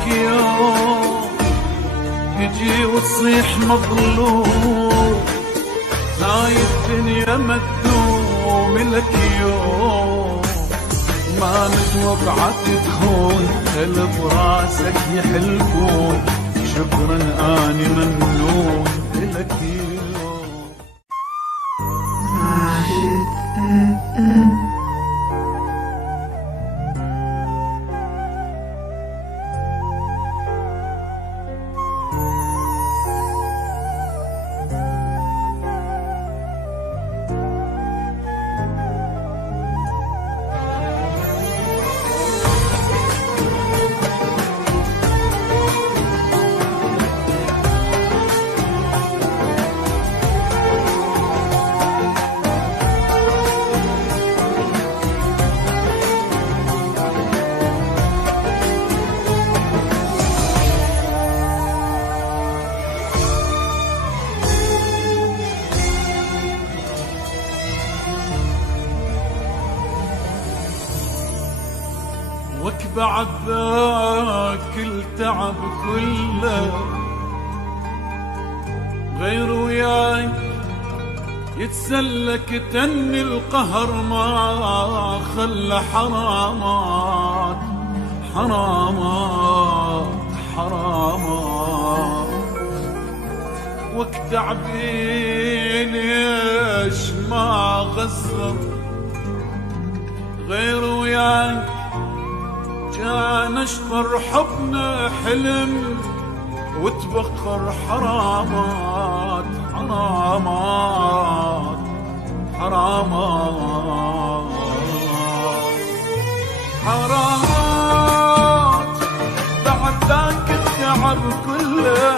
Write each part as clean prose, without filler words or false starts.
لك يوم تجي وتصيح مظلوم، هاي الدنيا مدوم لك يوم ما متوقعة تدخل هل براسك يحلفون، شكرا اني ممنون لك يوم. بعد ذاك التعب كله غير وياك يتسلك تني القهر ما خلى حرامات حرامات حرامات وقت تعبي ليش ما غزر غير وياك كان اشطر حبنا حلم وتبخر حرامات حرامات حرامات حرامات بعد ذاك التعب كله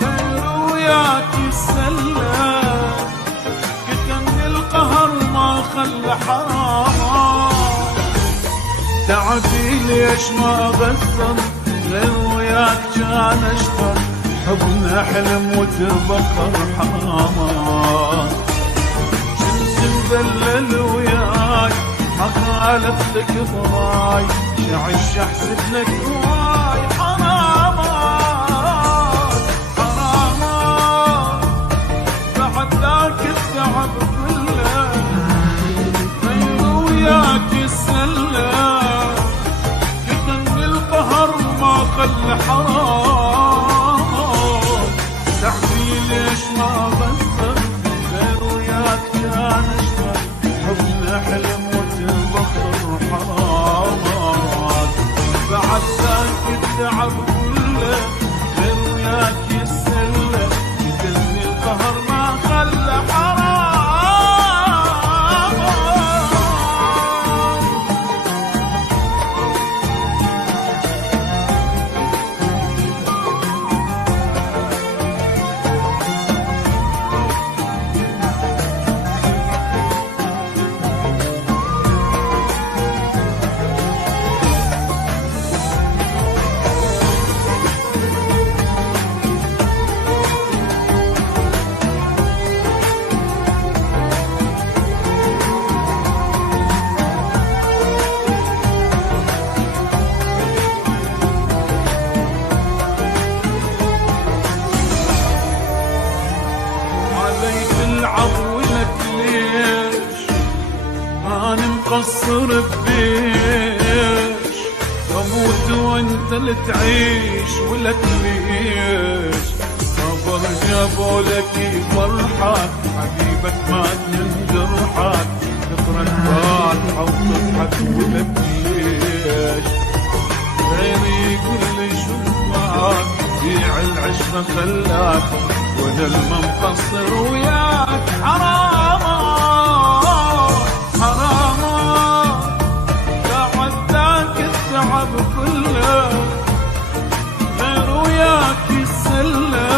غير وياك يسلى كتمني القهر ما خلى حرامات تعبي ليش ما غزر غير وياك كان اشطر حبنا حلم وتبخر حرامات كنت مذلل وياك ما خالفتك ضراي شعش احسب لك هواي حرامات حرامات بعد ذاك التعب كله غير وياك يسلى خلى حرام تعبي ليش ما غزر غير وياك كان اشتر حبنا حلم وتبخر حرامات بعد ذاك التعب كله غير وياك يسلى يدلني القهر ما خلى حرام. مقصر ببيش اموت وانت اللي تعيش ولك ليش صبر جابوا لك فرحك حبيبك مات من جرحك تقرا الفاتحه وتضحك ولك ليش غيري يقول لي شو معك بيع العشره خلاك وانا المقصر وياك حرام حرام بعد ذاك التعب كله غير وياك يسلى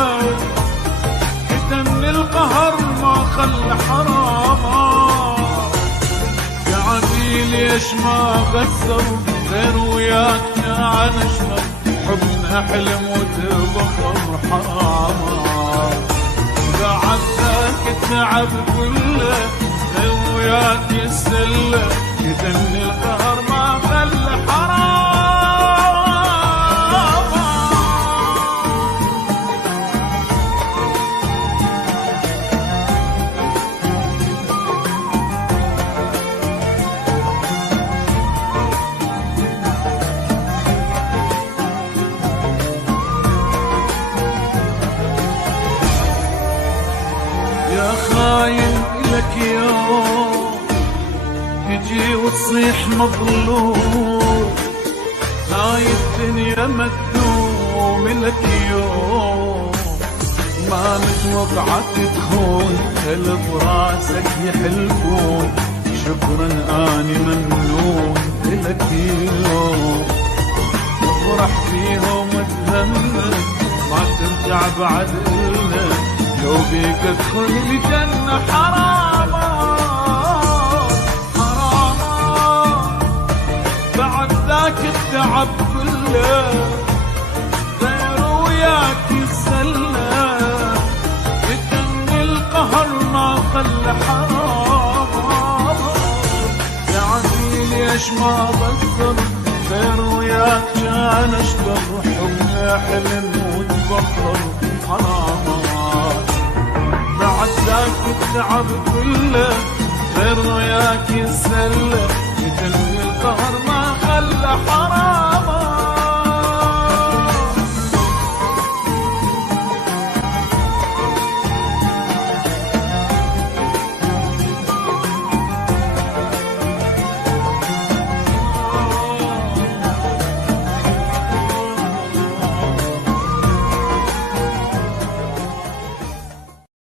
كتمني القهر ما خلى حرام قعدي ليش ما غزر غير وياك كان اشمر حبنا حلم وتبخر حرام بعد ذاك التعب كله غير وياك يسلى كتمني القهر ما خلى حرام. وتصيح مظلوم، هاي الدنيا مدوم لك يوم، ما متوقعك تخون كل براسك يحلفون، شكرا اني ممنون لك يوم، افرح فيهم تهمل ما ترجع بعد لنا، لو بيك ادخل الجنة حرام حرام، بعد ذاك التعب كله غير وياك يسلى، بدن القهر ما خلى حرام، يعني ليش ما بقدر غير وياك كان اشتر، حبنا حلم وتبطل حرام، بعد ذاك التعب كله غير وياك يسلى، بدن القهر ما خلى حرام.